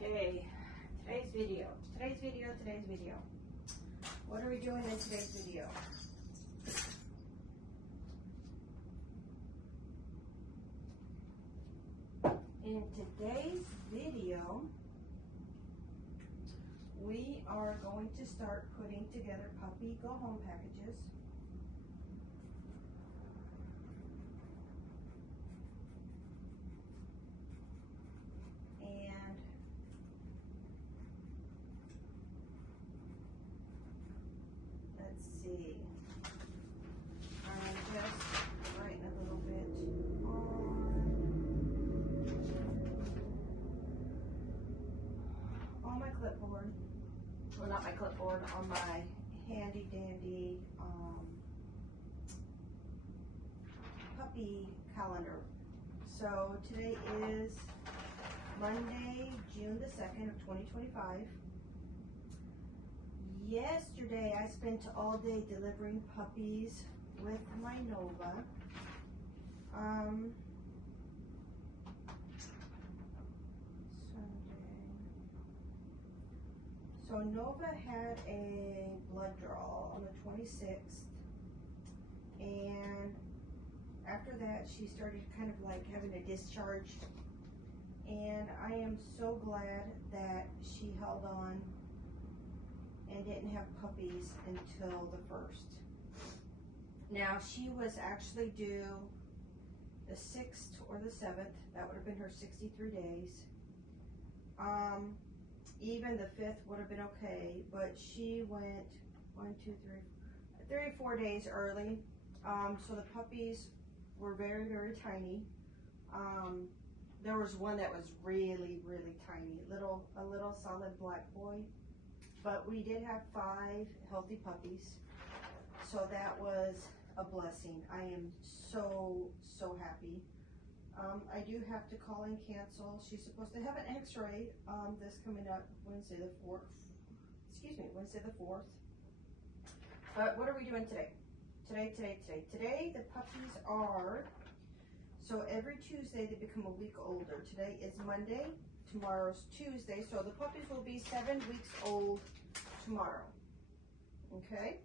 Okay, today's video. What are we doing in today's video? In today's video, we are going to start putting together puppy go home packages. And let's see, I'm just writing a little bit on my clipboard. Well, not my clipboard, on my handy dandy puppy calendar. So today is Monday, June the 2nd of 2025. Yesterday I spent all day delivering puppies with my Nova. So Nova had a blood draw on the 26th, and after that she started kind of like having a discharge, and I am so glad that she held on and didn't have puppies until the 1st. Now she was actually due the 6th or the 7th. That would have been her 63 days. Even the 5th would have been okay, but she went 3 or 4 days early. So the puppies were very, very tiny. There was one that was really, really tiny, a little solid black boy. But we did have 5 healthy puppies, so that was a blessing. I am so happy. I do have to call and cancel. She's supposed to have an x-ray this coming up Wednesday the 4th. Wednesday the 4th. But what are we doing today? Today the puppies are, so every Tuesday they become a week older. Today is Monday, tomorrow's Tuesday, so the puppies will be 7 weeks old tomorrow. Okay?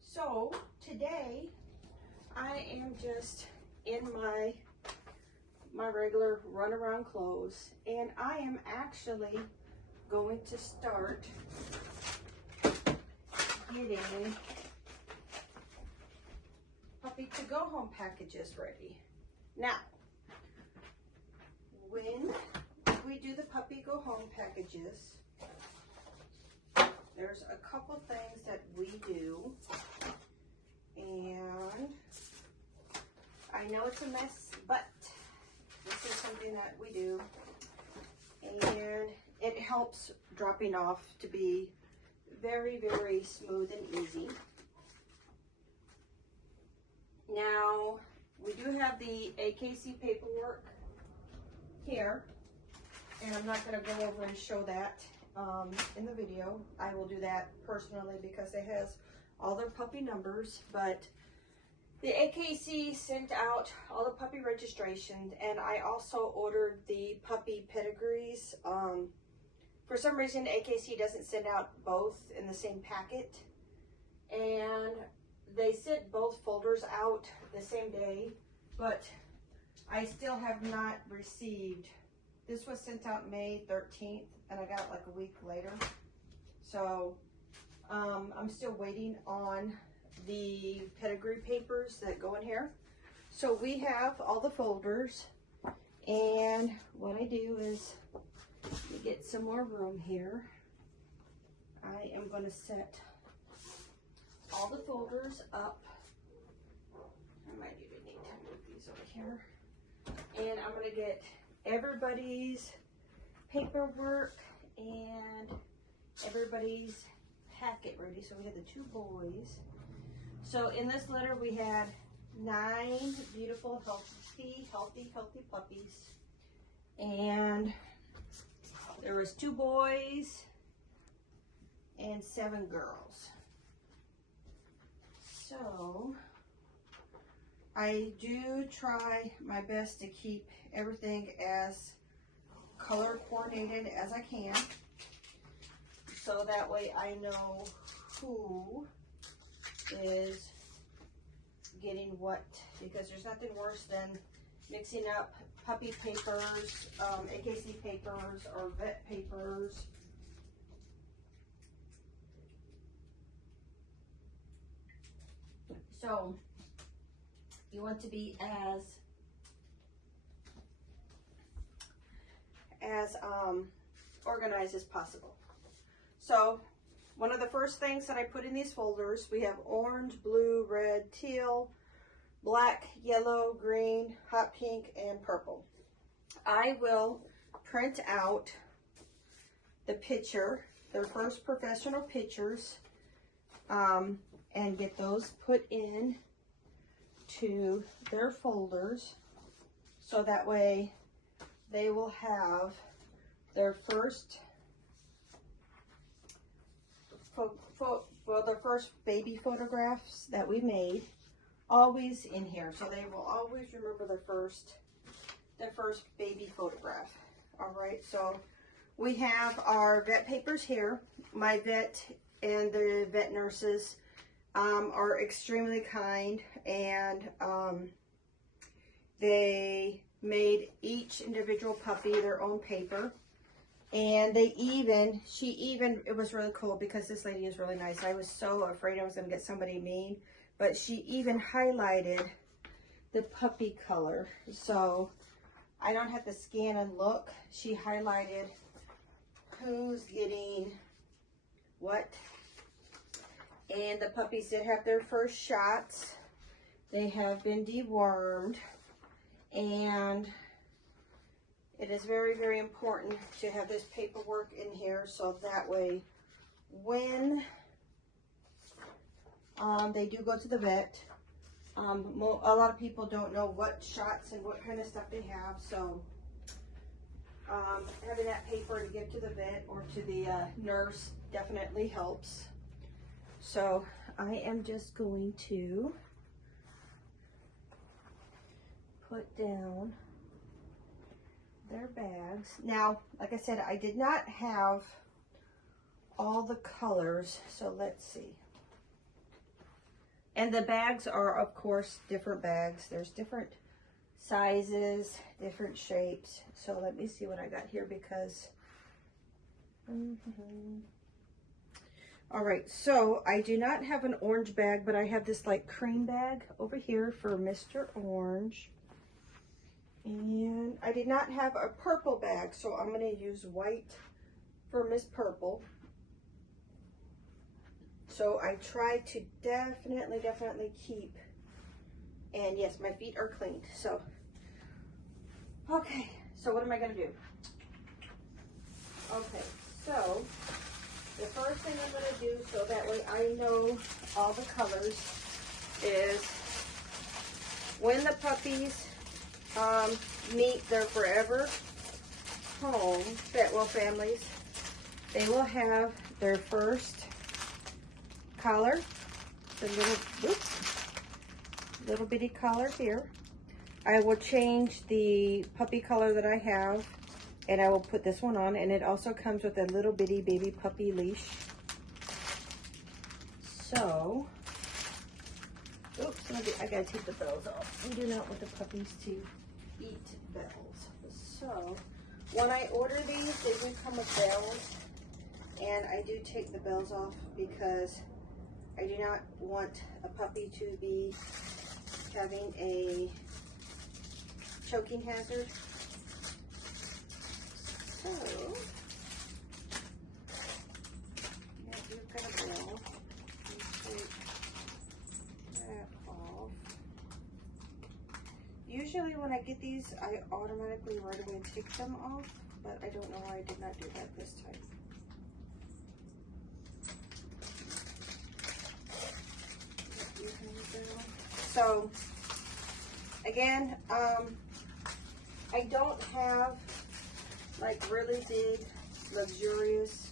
So today I am just in my regular runaround clothes, and I am actually going to start getting puppy to go home packages ready. Now, when we do the puppy go home packages, there's a couple things that we do, and I know it's a mess, but this is something that we do, and it helps dropping off to be very, very smooth and easy. Now, we do have the AKC paperwork here, and I'm not going to go over and show that in the video. I will do that personally because it has all their puppy numbers, but the AKC sent out all the puppy registrations, and I also ordered the puppy pedigrees. For some reason, AKC doesn't send out both in the same packet, and they sent both folders out the same day, but I still have not received. This was sent out May 13th, and I got it like a week later. So I'm still waiting on the pedigree papers that go in here. So we have all the folders, and what I do is to get some more room here, I am going to set all the folders up. I might need to move these over here, and I'm going to get everybody's paperwork and everybody's packet ready. So we have the 2 boys. So in this letter we had 9 beautiful, healthy puppies, and there was 2 boys and 7 girls. So I do try my best to keep everything as color coordinated as I can. So that way I know who is getting what, because there's nothing worse than mixing up puppy papers, AKC papers, or vet papers. So you want to be as organized as possible. So one of the first things that I put in these folders, we have orange, blue, red, teal, black, yellow, green, hot pink, and purple. I will print out the picture, their first professional pictures, and get those put in to their folders, so that way they will have their first the first baby photographs that we made always in here, so they will always remember their first baby photograph. All right, so we have our vet papers here. My vet and the vet nurses are extremely kind, and they made each individual puppy their own paper. And it was really cool because this lady is really nice. I was so afraid I was going to get somebody mean, but she even highlighted the puppy color. So I don't have to scan and look. She highlighted who's getting what. And the puppies did have their first shots. They have been dewormed, and it is very, very important to have this paperwork in here, so that way when they do go to the vet, a lot of people don't know what shots and what kind of stuff they have, so having that paper to give to the vet or to the nurse definitely helps. So I am just going to put down their bags. Now, like I said, I did not have all the colors, so let's see. And the bags are, of course, different bags. There's different sizes, different shapes. So let me see what I got here, because all right, so I do not have an orange bag, but I have this like cream bag over here for Mr. Orange. And I did not have a purple bag, so I'm going to use white for Miss Purple. So I try to definitely keep, and yes, my feet are cleaned. So, okay, so what am I going to do? Okay, so the first thing I'm going to do, so that way I know all the colors, is when the puppies meet their forever home, Fetwell families, they will have their first collar, the little bitty collar here. I will change the puppy collar that I have, and I will put this one on, and it also comes with a little bitty baby puppy leash. So, oops, I gotta take the bells off. We do not want the puppies to eat bells. So, when I order these, they do come with bells, and I do take the bells off because I do not want a puppy to be having a choking hazard. So, yeah, you've got a bell. Take that off. Usually when I get these, I automatically right away take them off, but I don't know why I did not do that this time. So, again, I don't have like really big, luxurious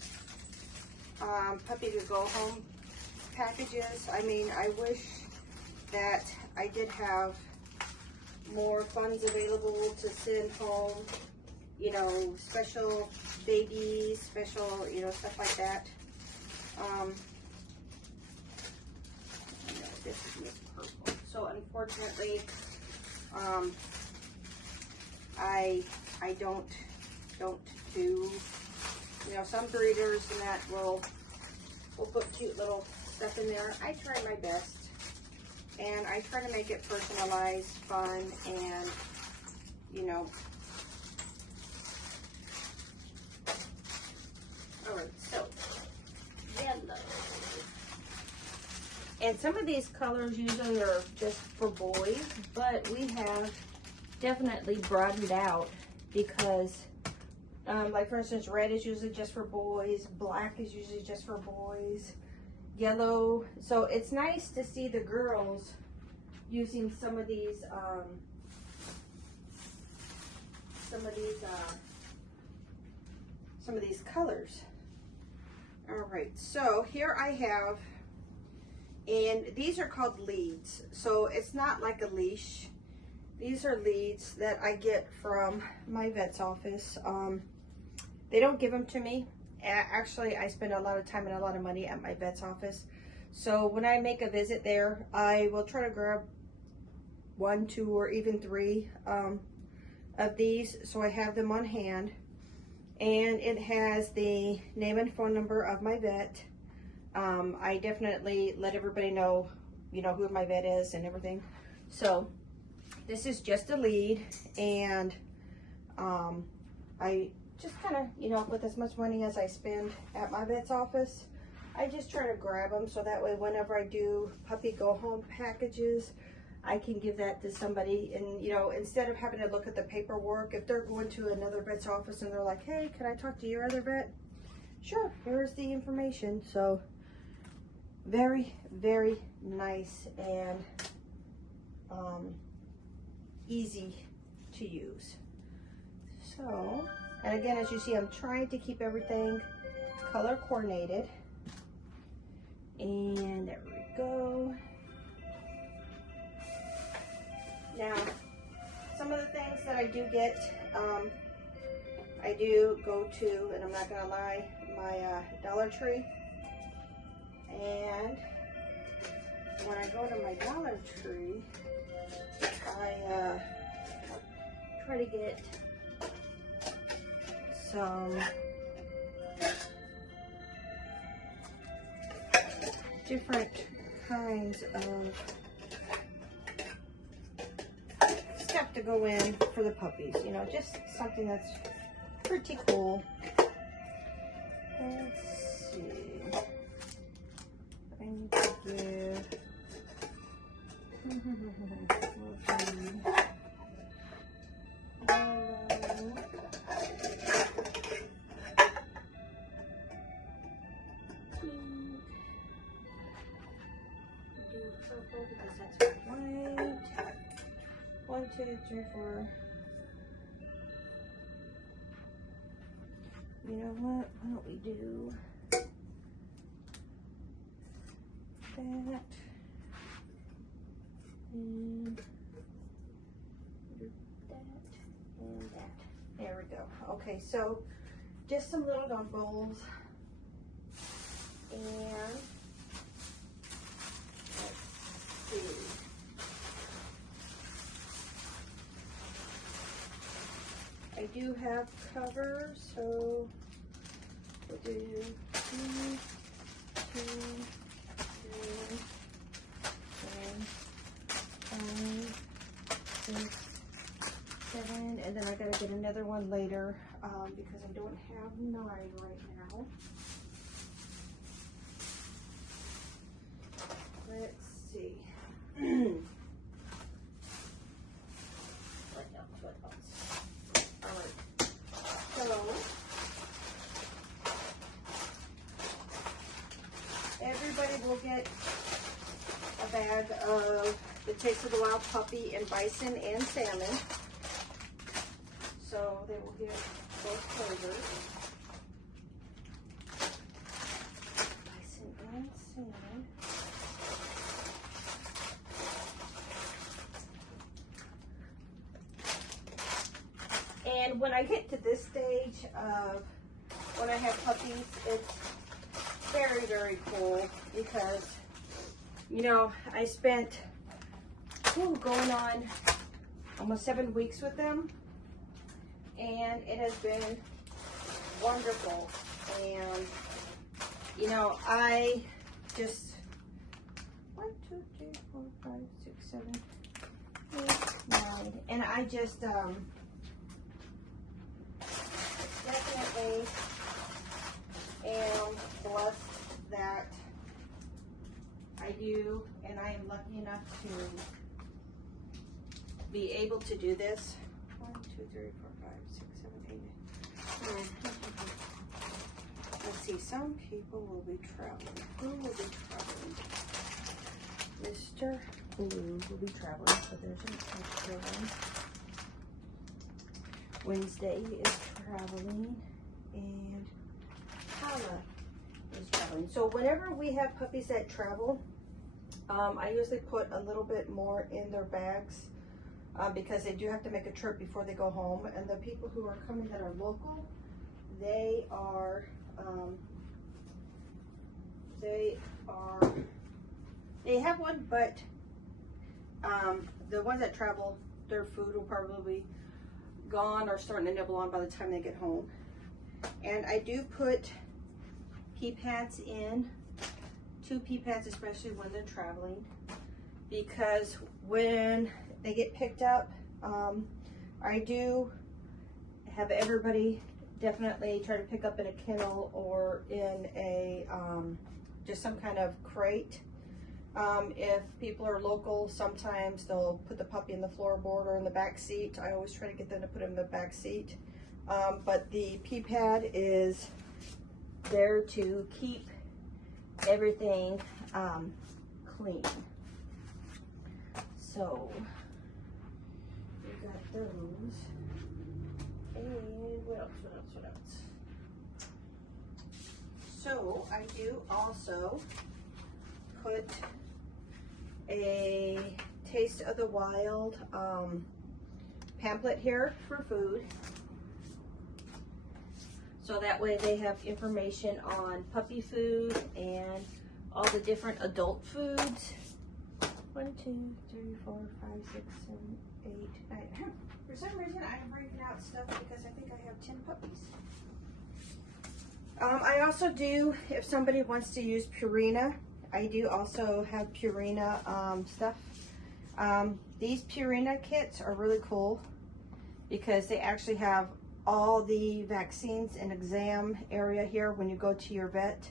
puppy to go home packages. I mean, I wish that I did have more funds available to send home, you know, special babies, special, you know, stuff like that. This is Miss Purple. So unfortunately, I don't do, you know, some breeders and that will put cute little stuff in there. I try my best, and I try to make it personalized, fun, and, you know. All right, so yellow. And some of these colors usually are just for boys, but we have definitely broadened out because, like for instance, red is usually just for boys, black is usually just for boys, yellow. So it's nice to see the girls using some of these colors. All right, so here I have, and these are called leads. So it's not like a leash. These are leads that I get from my vet's office. They don't give them to me. Actually, I spend a lot of time and a lot of money at my vet's office. So when I make a visit there, I will try to grab 1, 2, or even 3 of these, so I have them on hand. And it has the name and phone number of my vet. I definitely let everybody know, you know, who my vet is and everything. So this is just a lead, and I just kind of, you know, with as much money as I spend at my vet's office, I just try to grab them so that way whenever I do puppy go home packages, I can give that to somebody. And, you know, instead of having to look at the paperwork, if they're going to another vet's office and they're like, hey, can I talk to your other vet? Sure, here's the information. So very, very nice and easy to use. So, and again, as you see, I'm trying to keep everything color coordinated. And there we go. Now, some of the things that I do get, I do go to, and I'm not gonna lie, my Dollar Tree. And when I go to my Dollar Tree, I try to get some different kinds of stuff to go in for the puppies, you know, just something that's pretty cool. Let's see. I need to give purple because that's white. 1, 2, 3, 4. You know what? Why don't we do that and do that and that. There we go. Okay, so just some little dog bowls, and let's see. I do have covers, so we'll do 2, 2, 3, 4, 5, 6, 7, and then I gotta get another one later because I don't have 9 right now. Let's see. What else? All right. So everybody will get a bag of the Taste of the Wild puppy and bison and salmon. So they will get both flavors. Bison and salmon. And And when I get to this stage of when I have puppies, it's very, very cool because, you know, I spent going on almost 7 weeks with them, and it has been wonderful. And, you know, I just 1, 2, 3, 4, 5, 6, 7, 8, 9, and I just definitely am blessed that I do, and I am lucky enough to be able to do this. 1, 2, 3, 4, 5, 6, 7, 8, 9. Let's see, some people will be traveling. Who will be traveling? Mr. Blue will be traveling, so there's an extra one. Wednesday is traveling, and Paula is traveling. So whenever we have puppies that travel, I usually put a little bit more in their bags because they do have to make a trip before they go home. And the people who are coming that are local, they have one, but the ones that travel, their food will probably be gone or starting to nibble on by the time they get home. And I do put pee pads in, 2 pee pads, especially when they're traveling, because when they get picked up, I do have everybody definitely try to pick up in a kennel or in a just some kind of crate. If people are local, sometimes they'll put the puppy in the floorboard or in the back seat. I always try to get them to put him in the back seat. But the pee pad is there to keep everything clean. So we got those. And what else? So I do also put a Taste of the Wild pamphlet here for food. So that way they have information on puppy food and all the different adult foods. 1, 2, 3, 4, 5, 6, 7, 8, 9. For some reason I'm breaking out stuff because I think I have 10 puppies. I also do, if somebody wants to use Purina, I do also have Purina stuff. These Purina kits are really cool because they actually have all the vaccines and exam area here when you go to your vet.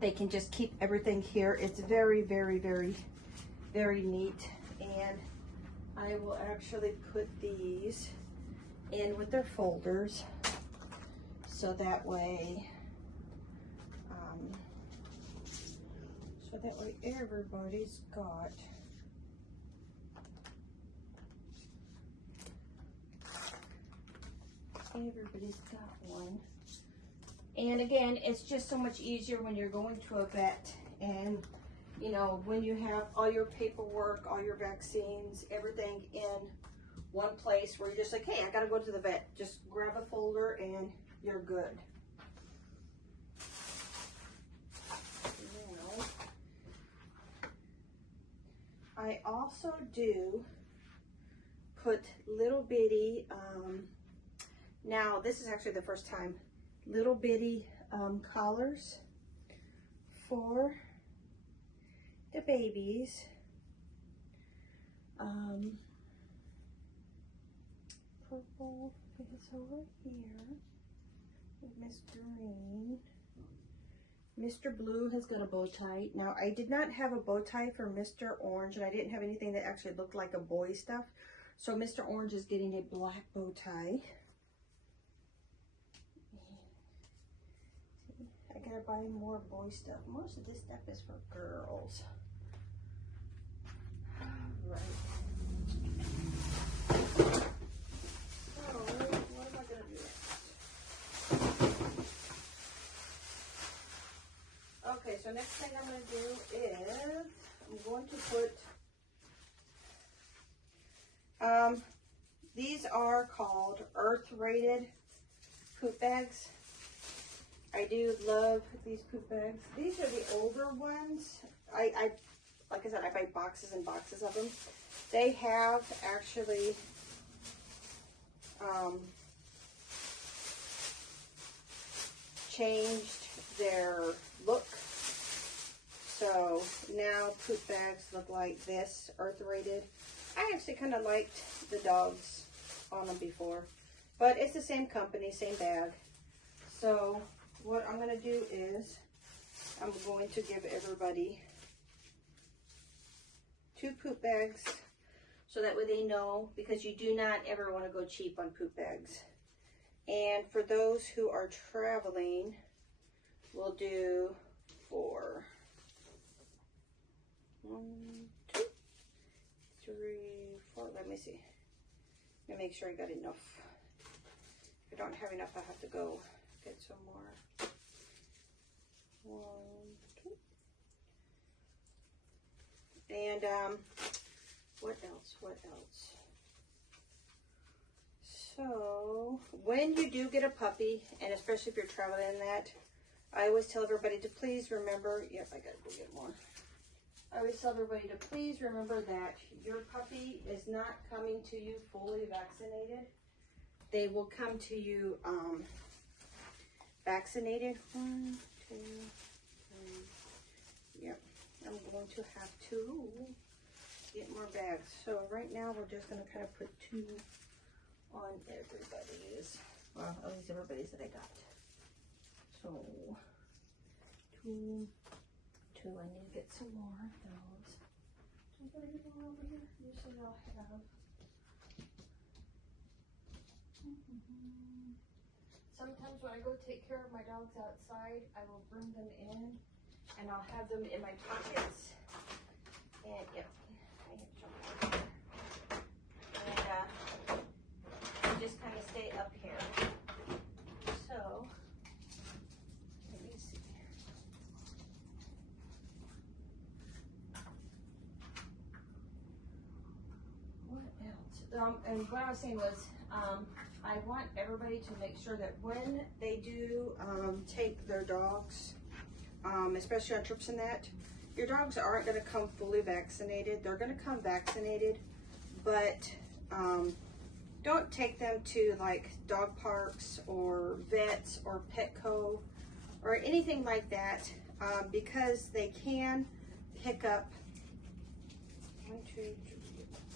They can just keep everything here. It's very, very, very, very neat. And I will actually put these in with their folders so that way everybody's got one. And again, it's just so much easier when you're going to a vet, and you know, when you have all your paperwork, all your vaccines, everything in one place where you're just like, hey, I gotta go to the vet. Just grab a folder and you're good. Now, I also do put little bitty, now this is actually the first time, little bitty collars for the babies. Purple is over here with Miss Green. Mr. Blue has got a bow tie. Now I did not have a bow tie for Mr. Orange, and I didn't have anything that actually looked like a boy stuff. So Mr. Orange is getting a black bow tie. I gotta buy more boy stuff. Most of this stuff is for girls. Right. So, what am I gonna do next? Okay, so next thing I'm gonna do is I'm going to put these are called Earth Rated poop bags. I do love these poop bags. These are the older ones. Like I said, I buy boxes and boxes of them. They have actually changed their look. So now poop bags look like this, Earth Rated. I actually kind of liked the dogs on them before, but it's the same company, same bag. So what I'm going to do is I'm going to give everybody 2 poop bags so that way they know, because you do not ever want to go cheap on poop bags. And for those who are traveling, we'll do 4. 1, 2, 3, 4. Let me see. Let me make sure I got enough. If I don't have enough, I have to go get some more. 1, 2. And what else? What else? So when you do get a puppy, and especially if you're traveling in that, I always tell everybody to please remember. Yep, I gotta go get more. I always tell everybody to please remember that your puppy is not coming to you fully vaccinated. They will come to you vaccinated. 1, 2, 3. Yep, I'm going to have to get more bags. So right now we're just going to kind of put 2 on everybody's. Well, at least everybody's that I got. So 2. I need to get some more of those. Do I get more over here? Usually I'll have. Sometimes when I go take care of my dogs outside, I will bring them in and I'll have them in my pockets. And yep, I have jump over here. And just kind of stay up here. So let me see. What else? And what I was saying was, I want everybody to make sure that when they do take their dogs, especially on trips and that, your dogs aren't going to come fully vaccinated. They're going to come vaccinated, but don't take them to like dog parks or vets or Petco or anything like that, because they can pick up.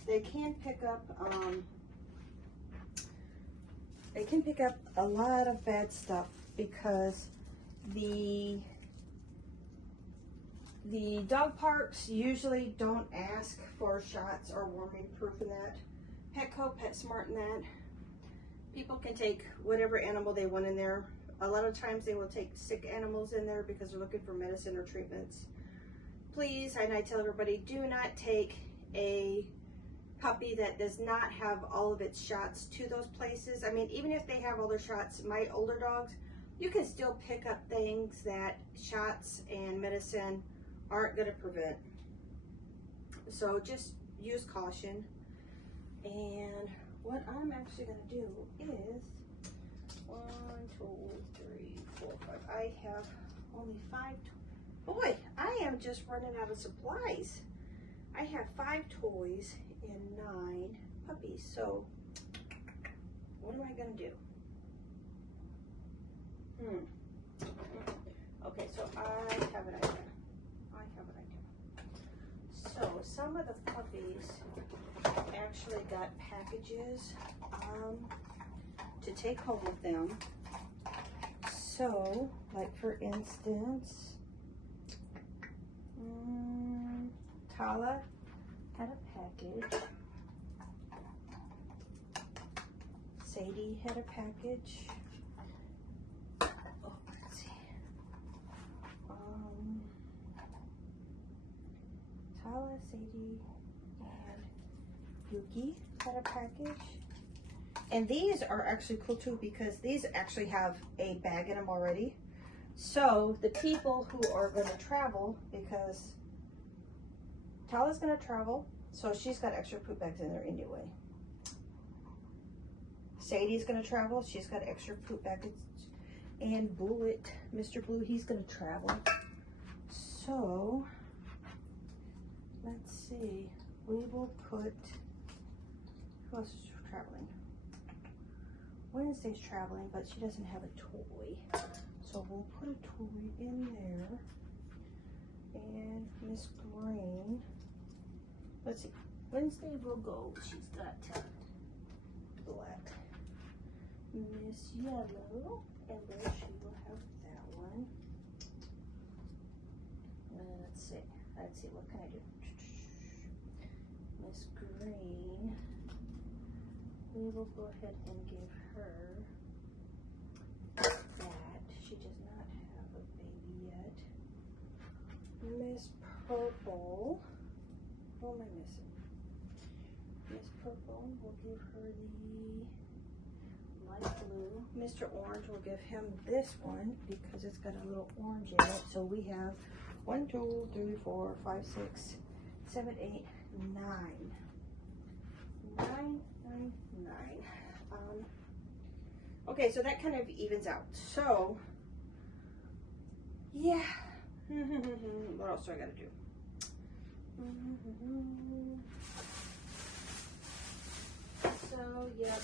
They can pick up a lot of bad stuff, because the dog parks usually don't ask for shots or warming proof in that. Petco, PetSmart and that, people can take whatever animal they want in there. A lot of times they will take sick animals in there because they're looking for medicine or treatments. Please, and I tell everybody, do not take a puppy that does not have all of its shots to those places. I mean, even if they have all their shots, my older dogs, you can still pick up things that shots and medicine aren't going to prevent. So just use caution. And what I'm actually going to do is 1, 2, 3, 4, 5. I have only 5. Boy, I am just running out of supplies. I have 5 toys and 9 puppies. So what am I going to do? Okay, so I have an idea. So some of the puppies actually got packages to take home with them. So, like for instance, Tala had a package. Sadie had a package. Oh, let's see. Tala, Sadie, and Yuki had a package. And these are actually cool too, because these actually have a bag in them already. So the people who are going to travel, because Tala's going to travel, so she's got extra poop bags in there anyway. Sadie's gonna travel. She's got extra poop bags. And Bullet, Mr. Blue, he's gonna travel. So, let's see. We will put, who else is traveling? Wednesday's traveling, but she doesn't have a toy. So we'll put a toy in there. And Miss Green, let's see. Wednesday will go. She's got black. Miss Yellow, and then she will have that one. Let's see, what can I do? Miss Green, we will go ahead and give her that. She does not have a baby yet. Miss Purple, what am I missing? Miss Purple, we'll give her the light blue. Mr. Orange, will give him this one because it's got a little orange in it. So we have 1, 2, 3, 4, 5, 6, 7, 8, 9. 9. Okay, so that kind of evens out. So, yeah. What else do I gotta do? So, yep.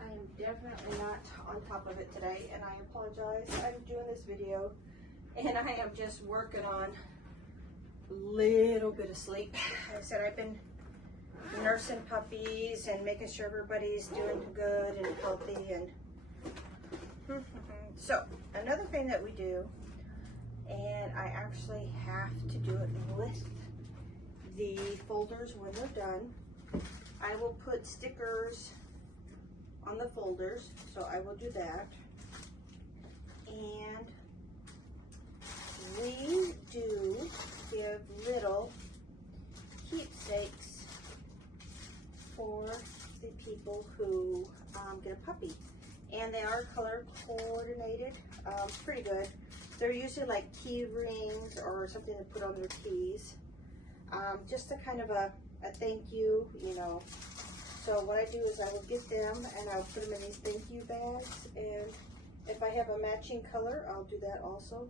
I am definitely not on top of it today, and I apologize. I'm doing this video, and I am just working on a little bit of sleep. Like I said, I've been nursing puppies and making sure everybody's doing good and healthy. And so, another thing that we do, and I actually have to do it with the folders when they're done, I will put stickers on the folders, so I will do that. And we do give little keepsakes for the people who get a puppy, and they are color coordinated. Pretty good. They're usually like key rings or something to put on their keys, just a kind of a thank you, you know. So what I do is I will get them and I'll put them in these thank you bags, and if I have a matching color, I'll do that also.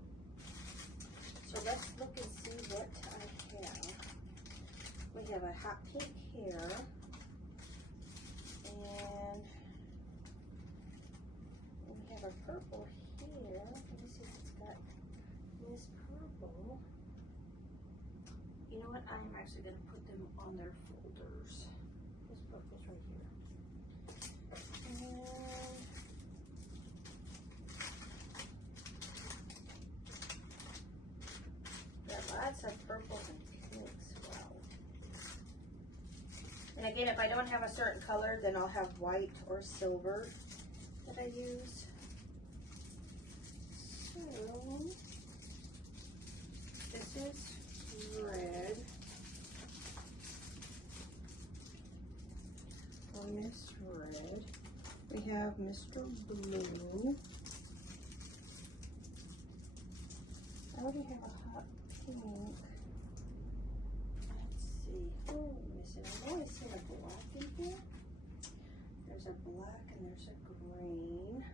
So let's look and see what I have. We have a hot pink here, and we have a purple here. Let me see if it's got Miss Purple. You know what? I'm actually going to put them on their folders. Miss Purple's right here. And got lots of purples and pinks. Wow. And again, if I don't have a certain color, then I'll have white or silver that I use. So this is red. For Miss Red, we have Mr. Blue. I already have a hot pink. Let's see. Oh, missing. I've always seen a black in here. There's a black and there's a green.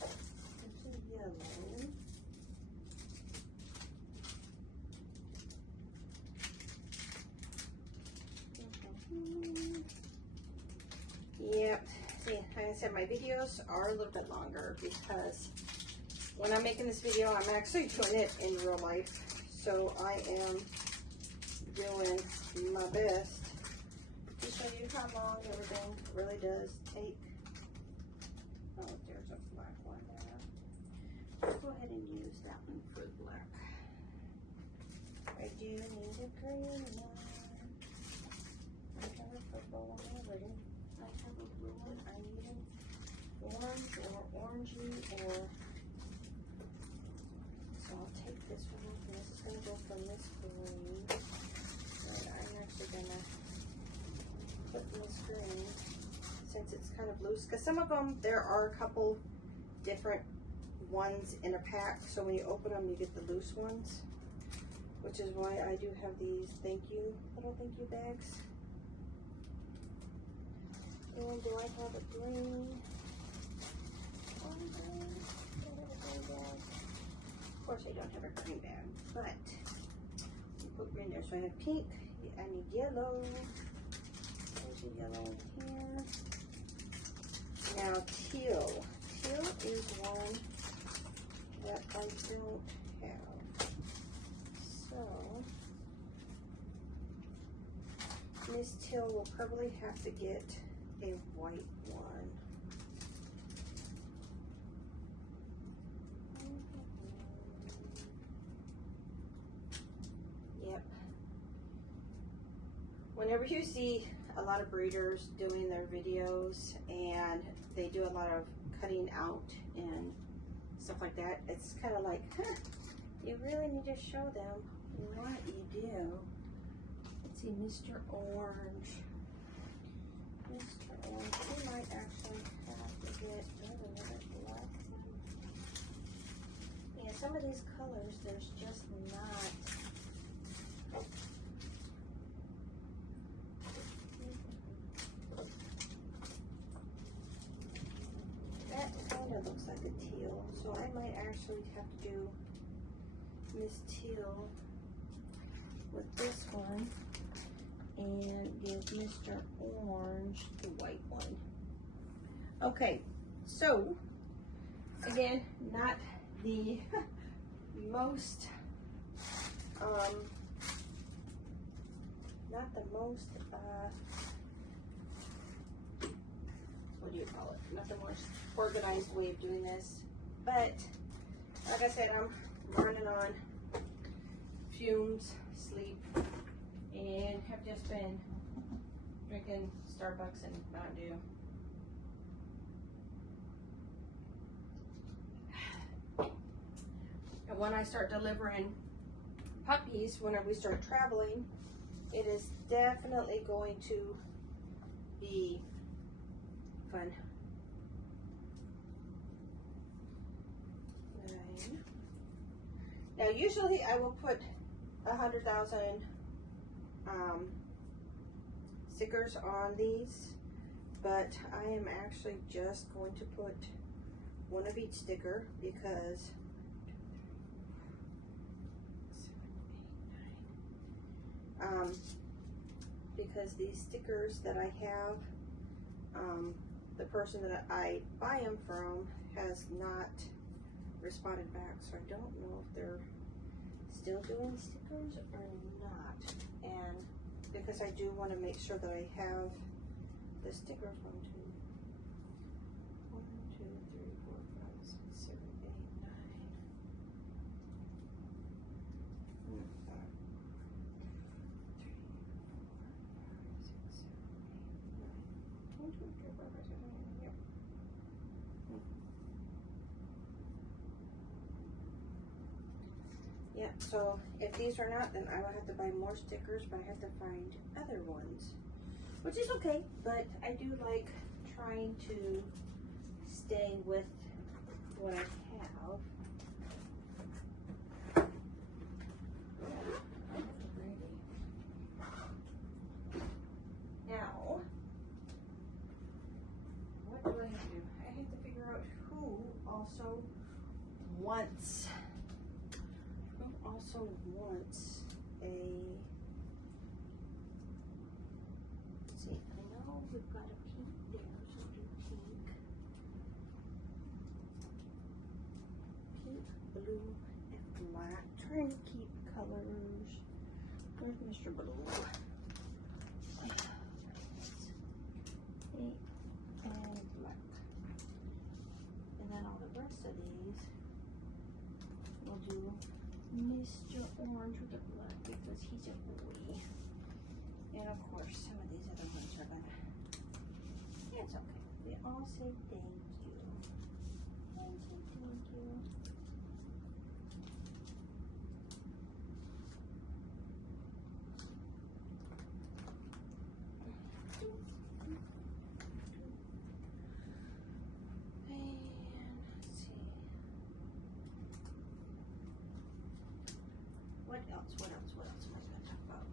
There's a yellow. Yep. See, like I said, my videos are a little bit longer because when I'm making this video, I'm actually doing it in real life. So I am doing my best to show you how long everything really does take. Oh, there's a black one there. Let's go ahead and use that one for black. I do need a green one. I have a purple one already. I have a blue one. I need an orange or orangey or. So I'll take this one off, and this is going to go from this green. And I'm actually going to put this green, since it's kind of loose, because some of them, there are a couple different ones in a pack, so when you open them, you get the loose ones, which is why I do have these little thank you bags. And do I have a green? One green. Do I have a green bag? Of course I don't have a green bag, but I'll put green there. So I have pink, I need yellow. There's a yellow here. Now teal. Teal is one that I don't have. So Miss Teal will probably have to get a white one. Yep. Whenever you see a lot of breeders doing their videos and they do a lot of cutting out and stuff like that, it's kind of like, huh, you really need to show them what you do. Let's see, Mr. Orange. Mr. Orange, we might actually have to get another black one. Yeah, some of these colors, there's just not. That kind of looks like a teal, so I might actually have to do Miss Teal with this one and give Mr. Orange the white one. Okay, so again, not the most what do you call it? Not the most organized way of doing this, but like I said, I'm running on fumes, sleep, and have just been drinking Starbucks and Mountain Dew. And when I start delivering puppies, whenever we start traveling, it is definitely going to be fun. 9. Now, usually I will put 100,000 stickers on these, but I am actually just going to put one of each sticker because these stickers that I have, the person that I buy them from has not responded back, so I don't know if they're still doing stickers or not. And because I do want to make sure that I have the stickers. 1, 2, 3, 4, 5, 6, 7, 8, 9. 1, 2, 3, 4, 5, 6, 7, 8, 9. Yep. Yeah, so if these are not, then I will have to buy more stickers, but I have to find other ones, which is okay, but I do like trying to stay with what I have. Now, what do I have to do? I have to figure out who also wants a, let's see, I know we've got a pink there, so do pink, blue, and black. Trying to keep colors. Where's Mr. Blue? 8 and black. And then all the rest of these we'll do Mr. Orange with the black because he's a boy. And of course, some of these other ones are gonna, it's okay. We all say thank you. Thank you, thank you. What else am I going to talk about?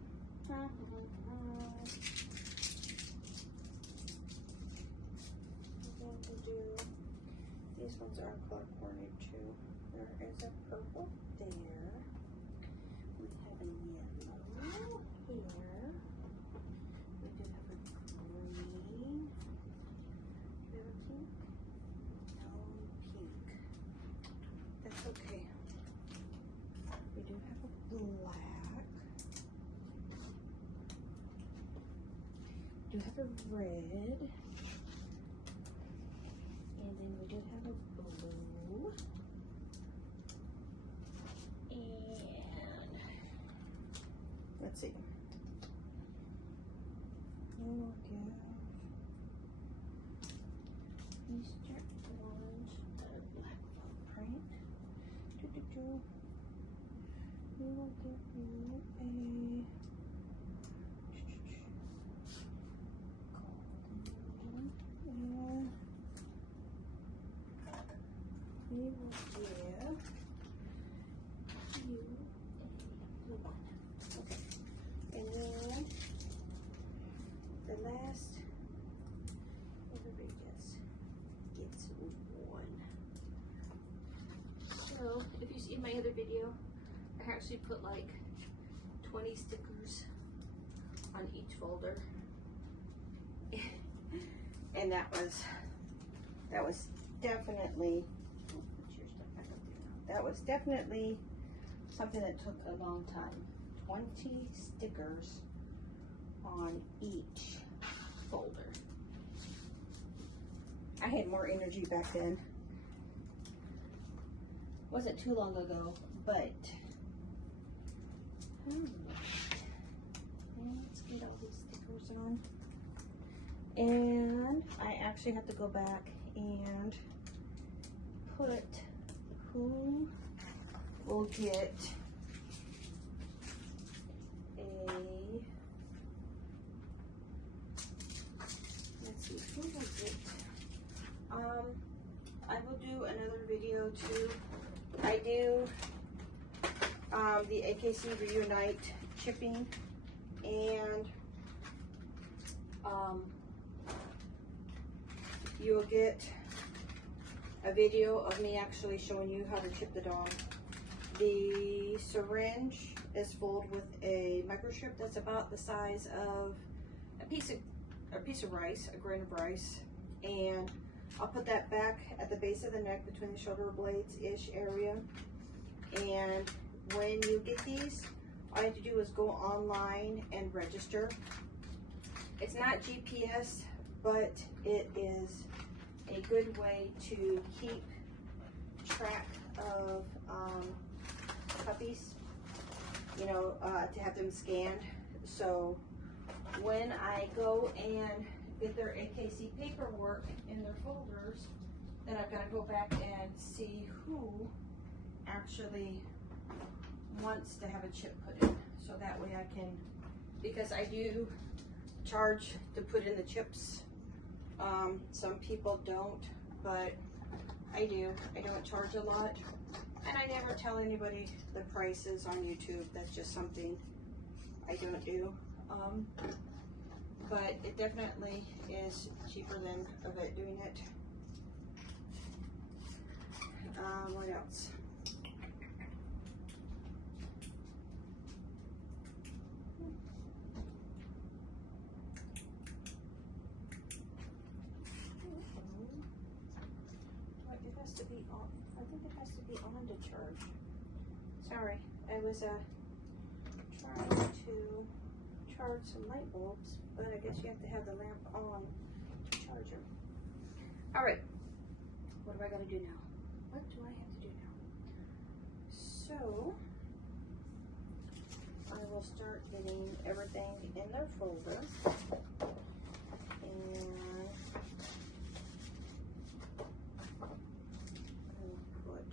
dark color coordinated too. There is a purple there. We have a yellow here. We do have a green. We have a pink. No pink. That's okay. We do have a black. We do have a red. And then we do have a blue. And let's see. We'll give Easter orange a black footprint. We will give you a golden. And we will give you a blue one. Okay. And then the last, everybody just gets one. So if you see my other video, I actually put like 20 stickers on each folder. And that was definitely, that was definitely something that took a long time. 20 stickers on each folder. I had more energy back then. Wasn't too long ago, but let's get all these stickers on. And I actually have to go back and put who will get a, let's see, who will get, I will do another video too. I do the AKC Reunite chipping, and you'll get a video of me actually showing you how to chip the dog. The syringe is filled with a microchip that's about the size of a piece of rice, a grain of rice, and I'll put that back at the base of the neck between the shoulder blades-ish area. And when you get these, all you have to do is go online and register. It's not GPS, but it is a good way to keep track of puppies, you know, to have them scanned. So when I go and get their AKC paperwork in their folders, then I've got to go back and see who actually wants to have a chip put in. So that way I can, because I do charge to put in the chips. Some people don't, but I do. I don't charge a lot, and I never tell anybody the prices on YouTube. That's just something I don't do. But it definitely is cheaper than a vet doing it. What else? It has to be on. I think it has to be on to charge. Sorry, I was trying to charge some light bulbs, but I guess you have to have the lamp on to charge them. All right, what do I got to do now? What do I have to do now? So I will start getting everything in their folder, and put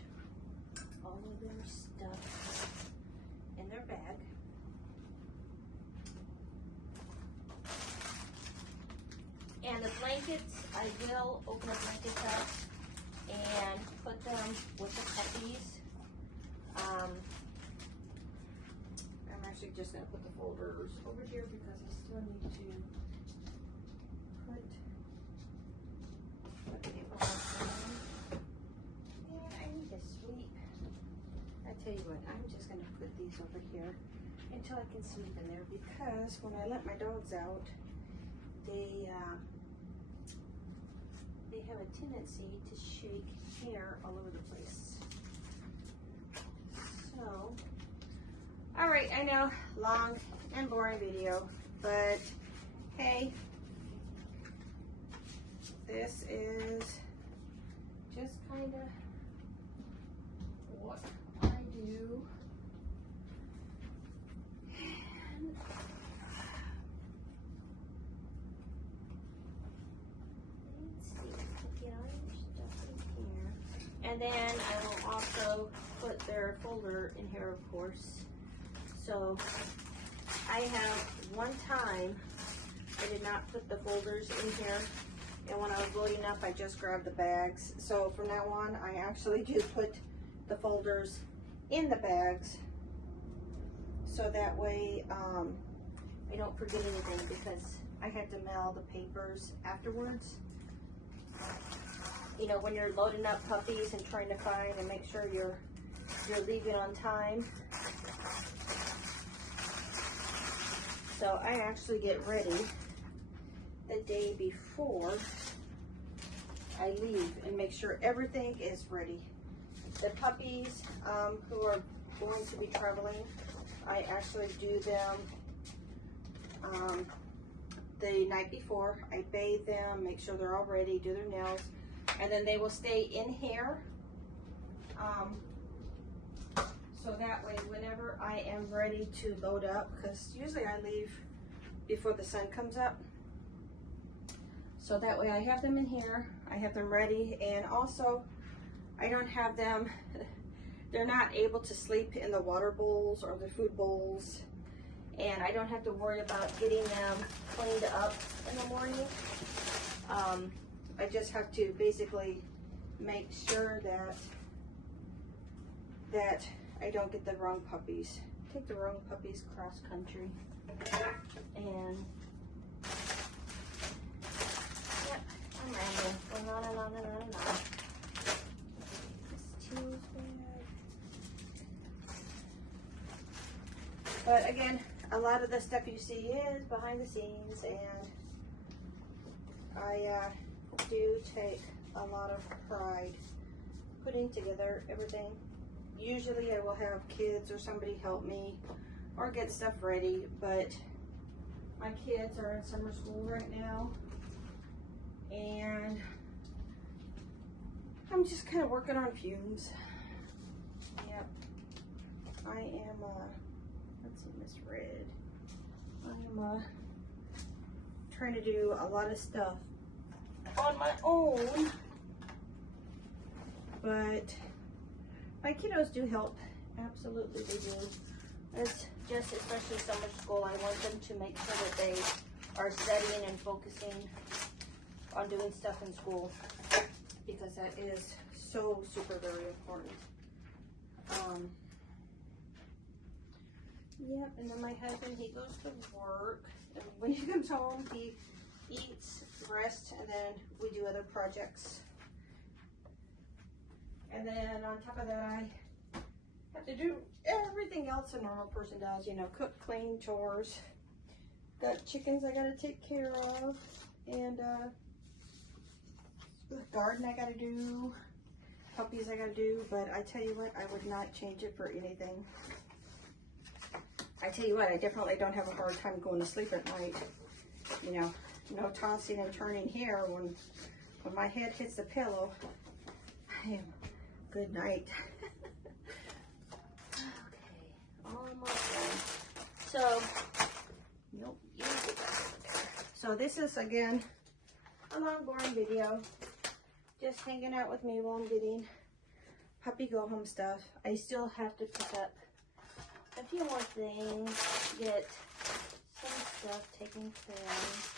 all of their stuff in their bag. And the blankets, I will open the blankets up and put them with the puppies. I'm actually just going to put the folders over here because I still need to put the paperwork in. put these over here until I can sleep in there, because when I let my dogs out, they have a tendency to shake hair all over the place. So, all right, I know, long and boring video, but hey, this is just kind of what I do. And let's see, get all your stuff in here. And then I will also put their folder in here, of course. So I have one time I did not put the folders in here, and when I was loading up I just grabbed the bags. So from now on I actually do put the folders in the bags, so that way I don't forget anything, because I had to mail the papers afterwards. You know, when you're loading up puppies and trying to find and make sure you're leaving on time. So I actually get ready the day before I leave and make sure everything is ready. The puppies who are going to be traveling, I actually do them the night before. I bathe them, make sure they're all ready, do their nails, and then they will stay in here. So that way, whenever I am ready to load up, because usually I leave before the sun comes up. So that way I have them in here, I have them ready, and also I don't have them, they're not able to sleep in the water bowls or the food bowls, and I don't have to worry about getting them cleaned up in the morning. I just have to basically make sure that I don't get the wrong puppies. Take the wrong puppies cross country. And yep, I'm rambling. Going on and on and on and on. This tea is bad. But again, a lot of the stuff you see is behind the scenes, and I do take a lot of pride putting together everything. Usually I will have kids or somebody help me or get stuff ready, but my kids are in summer school right now, and I'm just kind of working on fumes. Yep. I am, let's see, Miss Red. I am trying to do a lot of stuff on my own, but my kiddos do help. Absolutely they do. It's just, especially summer school, I want them to make sure that they are studying and focusing on doing stuff in school, because that is so super very important. Yep, and then my husband, he goes to work, and when he comes home, he eats, rests, and then we do other projects. And then on top of that, I have to do everything else a normal person does, you know, cook, clean, chores. Got chickens I gotta take care of, and the garden I gotta do, puppies I gotta do, but I tell you what, I would not change it for anything. I tell you what, I definitely don't have a hard time going to sleep at night. You know, no tossing and turning here. When my head hits the pillow, I am good night. Okay, almost done. So, nope, you get that over there. So this is, again, a long, boring video. Just hanging out with me while I'm getting puppy go home stuff. I still have to pick up a few more things, get some stuff taken care of.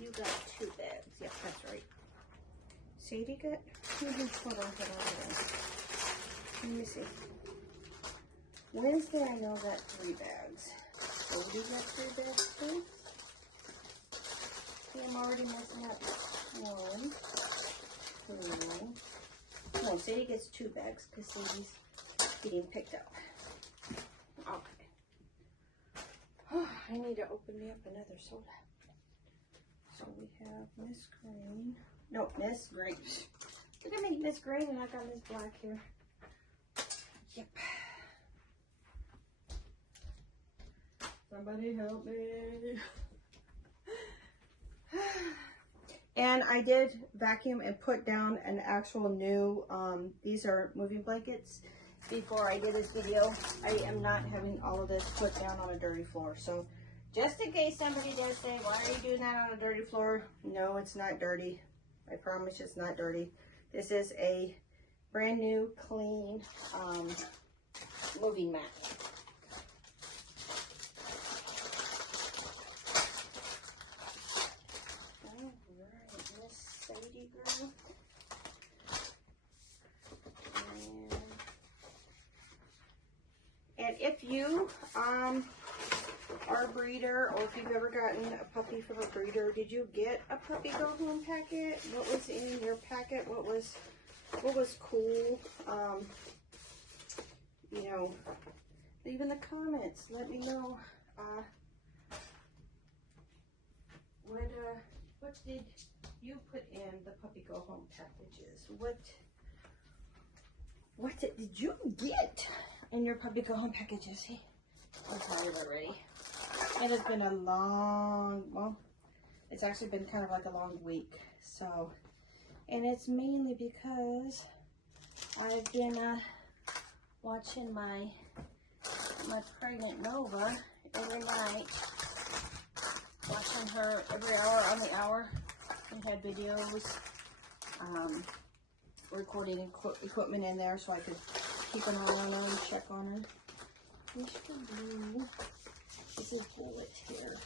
You got 2 bags. Yep, that's right. Sadie got? Hold on. Let me see. Wednesday, I know got 3 bags. Sadie got 3 bags too? See, I'm already messing up. 1, 2, No, Sadie gets 2 bags because Sadie's getting picked up. Okay. Oh, I need to open me up another soda. So we have Miss Green. No, Miss Green. Look at me, Miss Green, and I got Miss Black here. Yep. Somebody help me. And I did vacuum and put down an actual new, these are moving blankets. Before I did this video, I am not having all of this put down on a dirty floor. So just in case somebody does say, why are you doing that on a dirty floor? No, it's not dirty. I promise it's not dirty. This is a brand new, clean moving mat. Sadie girl. And if you are a breeder, or if you've ever gotten a puppy from a breeder, did you get a puppy go home packet? What was in your packet? What was cool? You know, leave in the comments. Let me know. What did you put in the puppy go home packages? What did you get in your puppy go home packages? Hey, I'm tired already. It has been a long, well, it's actually been kind of like a long week. So, and it's mainly because I've been watching my pregnant Nova every night. Watching her every hour on the hour. We had videos, recording equipment in there so I could keep an eye on her and check on her. Mr. Blue. This is Bullet here.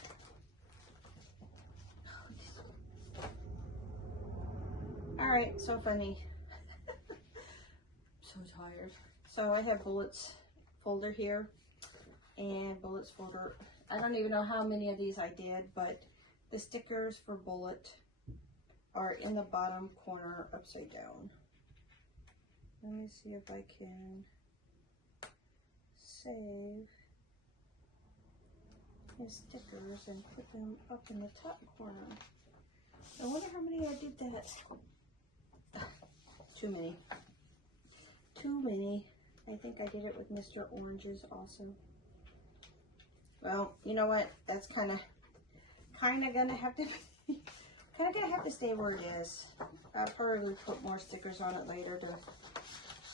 Alright, so funny. So tired. So I have Bullet's folder here and Bullet's folder. I don't even know how many of these I did, but the stickers for Bullet are in the bottom corner upside down. Let me see if I can save the stickers and put them up in the top corner. I wonder how many I did that. Too many. Too many. I think I did it with Mr. Oranges also. Well, you know what? That's kind of gonna have to stay where it is. I'll probably put more stickers on it later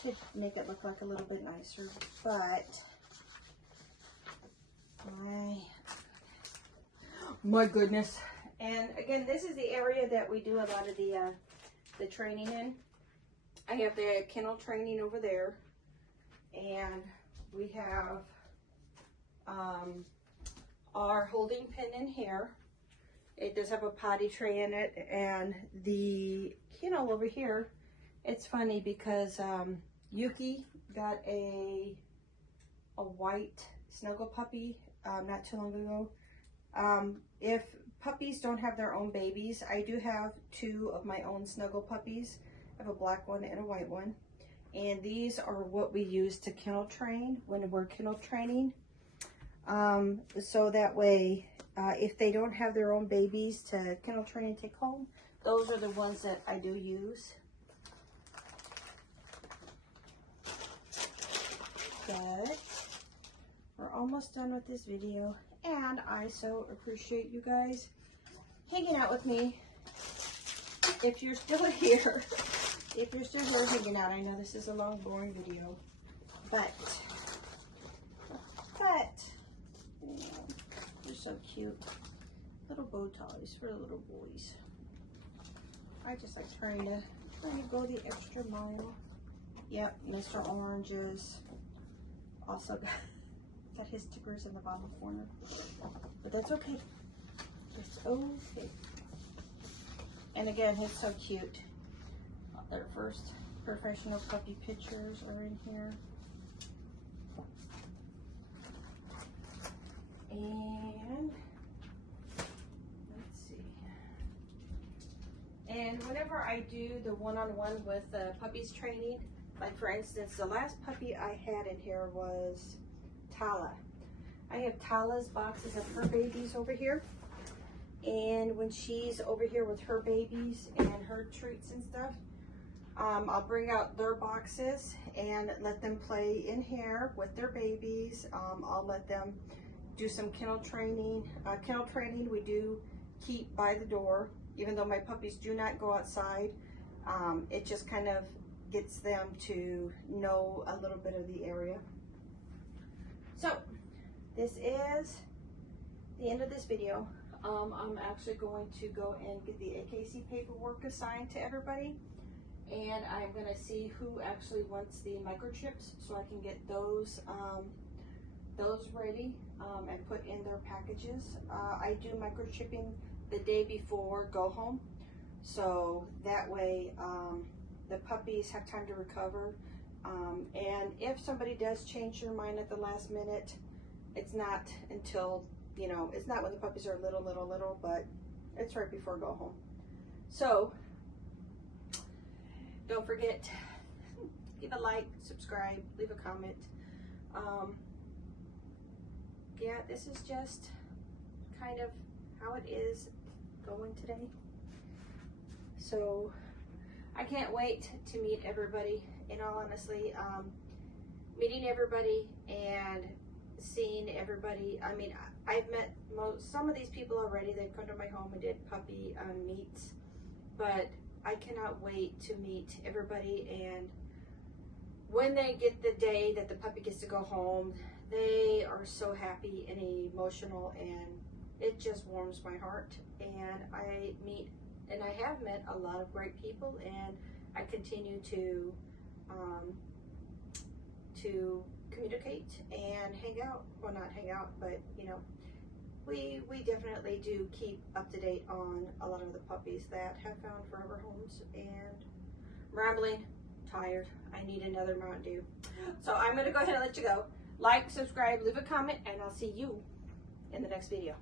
to make it look like a little bit nicer. But my goodness. And again, this is the area that we do a lot of the training in. I have the kennel training over there, and we have our holding pen in here. It does have a potty tray in it, and the kennel over here, it's funny because Yuki got a white snuggle puppy not too long ago. If puppies don't have their own babies, I do have 2 of my own snuggle puppies. I have a black one and a white one, and these are what we use to kennel train when we're kennel training. So that way, if they don't have their own babies to kennel train and take home, those are the ones that I do use. But we're almost done with this video, and I so appreciate you guys hanging out with me. If you're still here, hanging out, I know this is a long, boring video, but they're so cute. Little bow ties for the little boys. I just like trying to go the extra mile. Yep, Mr. Oranges also got his stickers in the bottom corner, but that's okay. It's okay. And again, he's so cute. Their first professional puppy pictures are in here. And let's see. And whenever I do the one-on-one with the puppies training, like for instance, the last puppy I had in here was Tala. I have Tala's boxes of her babies over here. And when she's over here with her babies and her treats and stuff, I'll bring out their boxes and let them play in here with their babies. I'll let them do some kennel training. Kennel training we do keep by the door, even though my puppies do not go outside. It just kind of gets them to know a little bit of the area. So this is the end of this video. I'm actually going to go and get the AKC paperwork assigned to everybody, and I'm going to see who actually wants the microchips so I can get those ready and put in their packages. I do microchipping the day before go home, so that way the puppies have time to recover, and if somebody does change their mind at the last minute, it's not until, you know, it's not when the puppies are little, but it's right before go home. So don't forget, give a like, subscribe, leave a comment. Yeah, this is just kind of how it is going today. So I can't wait to meet everybody, in all honesty. Meeting everybody and seeing everybody. I mean, I've met some of these people already. They've come to my home and did puppy meets, but I cannot wait to meet everybody. And when they get the day that the puppy gets to go home, they are so happy and emotional, and it just warms my heart. And I have met a lot of great people, and I continue to communicate and hang out. Well, not hang out, but you know, we definitely do keep up to date on a lot of the puppies that have found forever homes. And I'm rambling, tired. I need another Mountain Dew. So I'm gonna go ahead and let you go. Like, subscribe, leave a comment, and I'll see you in the next video.